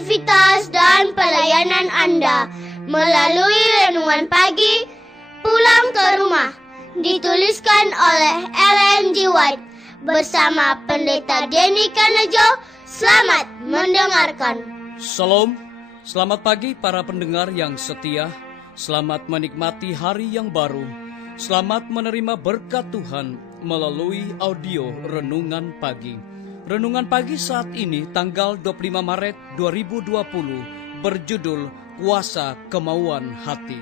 aktivitas dan pelayanan Anda melalui renungan pagi Pulang ke Rumah, dituliskan oleh Ellen G. White bersama Pendeta Denny Kanejo. Selamat mendengarkan. Shalom, selamat pagi para pendengar yang setia. Selamat menikmati hari yang baru. Selamat menerima berkat Tuhan melalui audio Renungan Pagi. Renungan Pagi saat ini tanggal 25 Maret 2020 berjudul Kuasa Kemauan Hati.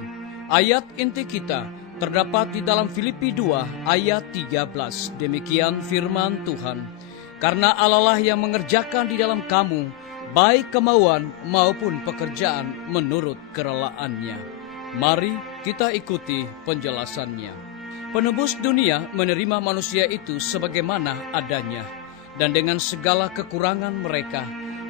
Ayat inti kita terdapat di dalam Filipi 2 ayat 13. Demikian firman Tuhan. Karena Allah lah yang mengerjakan di dalam kamu baik kemauan maupun pekerjaan menurut kerelaannya. Mari kita ikuti penjelasannya. Penebus dunia menerima manusia itu sebagaimana adanya, dan dengan segala kekurangan mereka,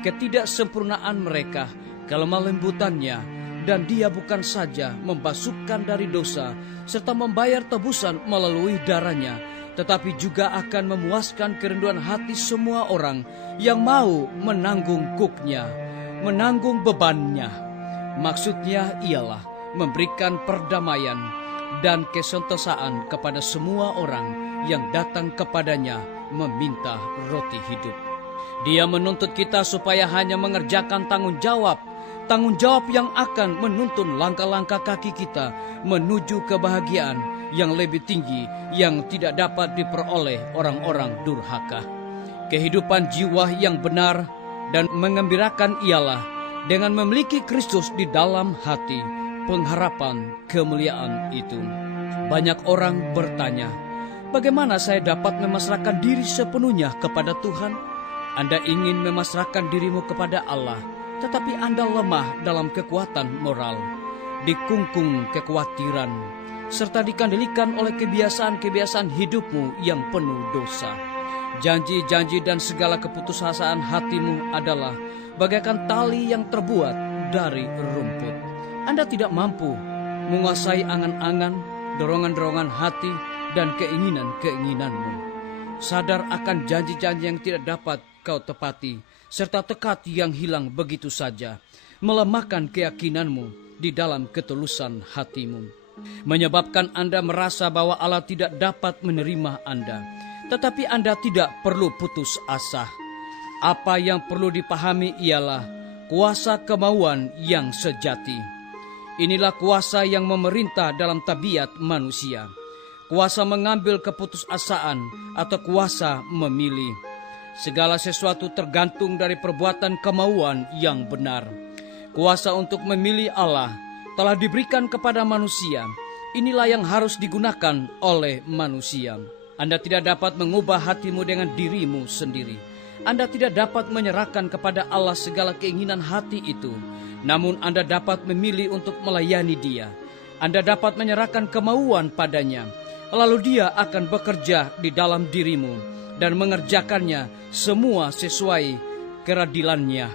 ketidaksempurnaan mereka, kelemah lembutannya, dan Dia bukan saja membasuhkan dari dosa serta membayar tebusan melalui darahnya, tetapi juga akan memuaskan kerinduan hati semua orang yang mau menanggung kuknya, menanggung bebannya. Maksudnya ialah memberikan perdamaian dan kesentosaan kepada semua orang yang datang kepadanya meminta roti hidup. Dia menuntut kita supaya hanya mengerjakan tanggung jawab yang akan menuntun langkah-langkah kaki kita menuju kebahagiaan yang lebih tinggi yang tidak dapat diperoleh orang-orang durhaka. Kehidupan jiwa yang benar dan mengembirakan ialah dengan memiliki Kristus di dalam hati, pengharapan kemuliaan itu. Banyak orang bertanya, bagaimana saya dapat memasrahkan diri sepenuhnya kepada Tuhan? Anda ingin memasrahkan dirimu kepada Allah, tetapi Anda lemah dalam kekuatan moral, dikungkung kekhawatiran, serta dikendalikan oleh kebiasaan-kebiasaan hidupmu yang penuh dosa. Janji-janji dan segala keputusasaan hatimu adalah bagaikan tali yang terbuat dari rumput. Anda tidak mampu menguasai angan-angan, dorongan-dorongan hati, dan keinginan-keinginanmu. Sadar akan janji-janji yang tidak dapat kau tepati, serta tekad yang hilang begitu saja, melemahkan keyakinanmu di dalam ketulusan hatimu. Menyebabkan Anda merasa bahwa Allah tidak dapat menerima Anda. Tetapi Anda tidak perlu putus asa. Apa yang perlu dipahami ialah kuasa kemauan yang sejati. Inilah kuasa yang memerintah dalam tabiat manusia. Kuasa mengambil keputusasaan atau kuasa memilih. Segala sesuatu tergantung dari perbuatan kemauan yang benar. Kuasa untuk memilih Allah telah diberikan kepada manusia. Inilah yang harus digunakan oleh manusia. Anda tidak dapat mengubah hatimu dengan dirimu sendiri. Anda tidak dapat menyerahkan kepada Allah segala keinginan hati itu. Namun Anda dapat memilih untuk melayani Dia. Anda dapat menyerahkan kemauan padanya. Lalu Dia akan bekerja di dalam dirimu dan mengerjakannya semua sesuai keadilannya.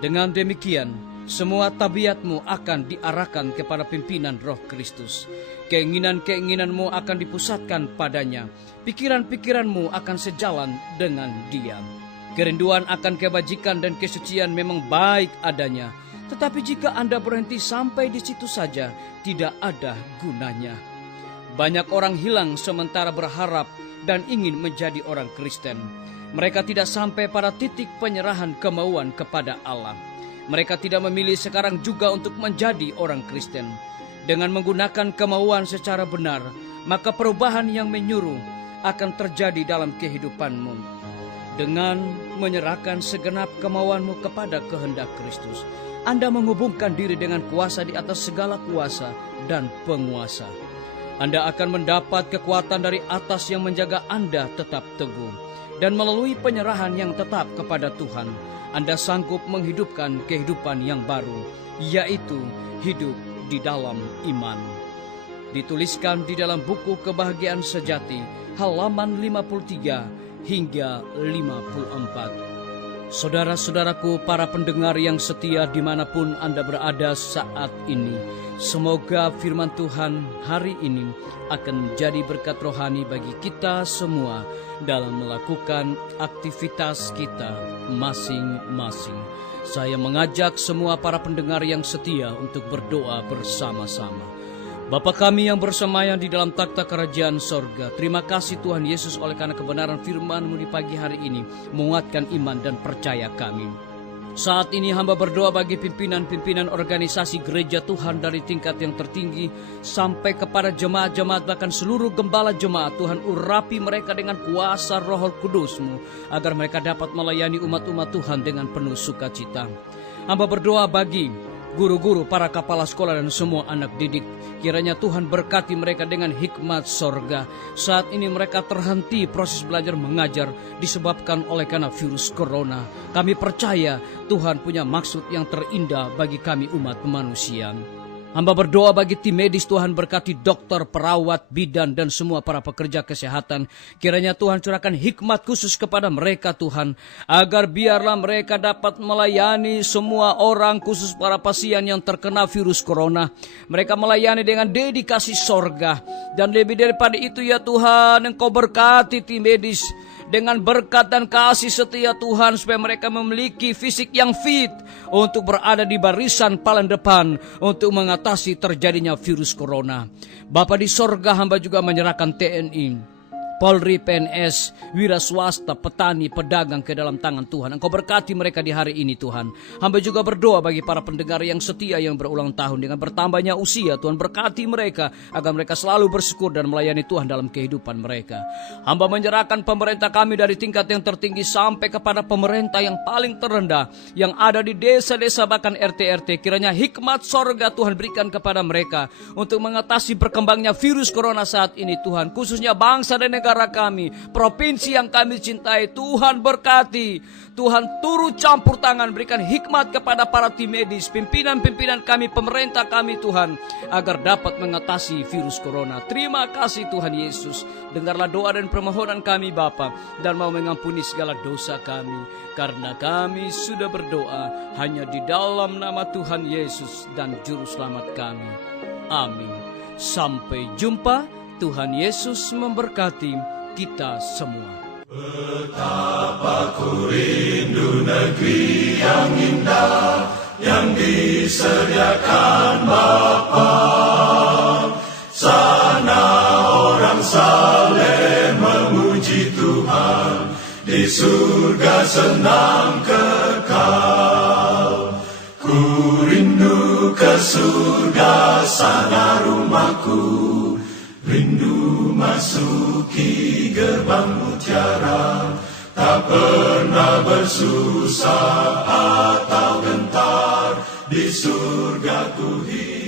Dengan demikian, semua tabiatmu akan diarahkan kepada pimpinan Roh Kristus. Keinginan-keinginanmu akan dipusatkan padanya. Pikiran-pikiranmu akan sejalan dengan Dia. Kerinduan akan kebajikan dan kesucian memang baik adanya. Tetapi jika Anda berhenti sampai di situ saja, tidak ada gunanya. Banyak orang hilang sementara berharap dan ingin menjadi orang Kristen. Mereka tidak sampai pada titik penyerahan kemauan kepada Allah. Mereka tidak memilih sekarang juga untuk menjadi orang Kristen. Dengan menggunakan kemauan secara benar, maka perubahan yang menyuruh akan terjadi dalam kehidupanmu. Dengan menyerahkan segenap kemauanmu kepada kehendak Kristus, Anda menghubungkan diri dengan kuasa di atas segala kuasa dan penguasa. Anda akan mendapat kekuatan dari atas yang menjaga Anda tetap teguh. Dan melalui penyerahan yang tetap kepada Tuhan, Anda sanggup menghidupkan kehidupan yang baru, yaitu hidup di dalam iman. Dituliskan di dalam buku Kebahagiaan Sejati, halaman 53 hingga 54. Saudara-saudaraku, para pendengar yang setia dimanapun Anda berada saat ini, semoga firman Tuhan hari ini akan menjadi berkat rohani bagi kita semua dalam melakukan aktivitas kita masing-masing. Saya mengajak semua para pendengar yang setia untuk berdoa bersama-sama. Bapa kami yang bersemayam di dalam takhta kerajaan sorga, terima kasih Tuhan Yesus oleh karena kebenaran firman-Mu di pagi hari ini menguatkan iman dan percaya kami. Saat ini hamba berdoa bagi pimpinan-pimpinan organisasi gereja Tuhan dari tingkat yang tertinggi sampai kepada jemaat-jemaat bahkan seluruh gembala jemaat. Tuhan urapi mereka dengan kuasa Roh Kudus-Mu agar mereka dapat melayani umat-umat Tuhan dengan penuh sukacita. Hamba berdoa bagi guru-guru, para kepala sekolah dan semua anak didik. Kiranya Tuhan berkati mereka dengan hikmat sorga. Saat ini mereka terhenti proses belajar mengajar disebabkan oleh karena virus corona. Kami percaya Tuhan punya maksud yang terindah bagi kami umat manusia. Hamba berdoa bagi tim medis, Tuhan berkati dokter, perawat, bidan, dan semua para pekerja kesehatan. Kiranya Tuhan curahkan hikmat khusus kepada mereka Tuhan, agar biarlah mereka dapat melayani semua orang, khusus para pasien yang terkena virus corona. Mereka melayani dengan dedikasi sorga. Dan lebih daripada itu ya Tuhan, Engkau berkati tim medis dengan berkat dan kasih setia Tuhan, supaya mereka memiliki fisik yang fit untuk berada di barisan paling depan untuk mengatasi terjadinya virus corona. Bapa di sorga, hamba juga menyerahkan TNI, Polri, PNS, wira swasta, petani, pedagang ke dalam tangan Tuhan. Engkau berkati mereka di hari ini Tuhan. Hamba juga berdoa bagi para pendengar yang setia yang berulang tahun dengan bertambahnya usia. Tuhan berkati mereka agar mereka selalu bersyukur dan melayani Tuhan dalam kehidupan mereka. Hamba menyerahkan pemerintah kami dari tingkat yang tertinggi sampai kepada pemerintah yang paling terendah yang ada di desa-desa bahkan RT-RT. Kiranya hikmat sorga Tuhan berikan kepada mereka untuk mengatasi berkembangnya virus corona saat ini Tuhan. Khususnya bangsa dan negara kami, provinsi yang kami cintai. Tuhan berkati, Tuhan turut campur tangan, berikan hikmat kepada para tim medis, pimpinan-pimpinan kami, pemerintah kami Tuhan, agar dapat mengatasi virus corona. Terima kasih Tuhan Yesus. Dengarlah doa dan permohonan kami Bapa, dan mau mengampuni segala dosa kami, karena kami sudah berdoa hanya di dalam nama Tuhan Yesus dan Juru Selamat kami. Amin. Sampai jumpa. Tuhan Yesus memberkati kita semua. Betapa ku rindu negeri yang indah yang disediakan Bapa. Sana orang saleh memuji Tuhan, di surga senang kekal. Ku rindu ke surga, sana rumahku. Rindu masuki gerbang mutiara, tak pernah bersusah atau gentar, di surga ku hidup.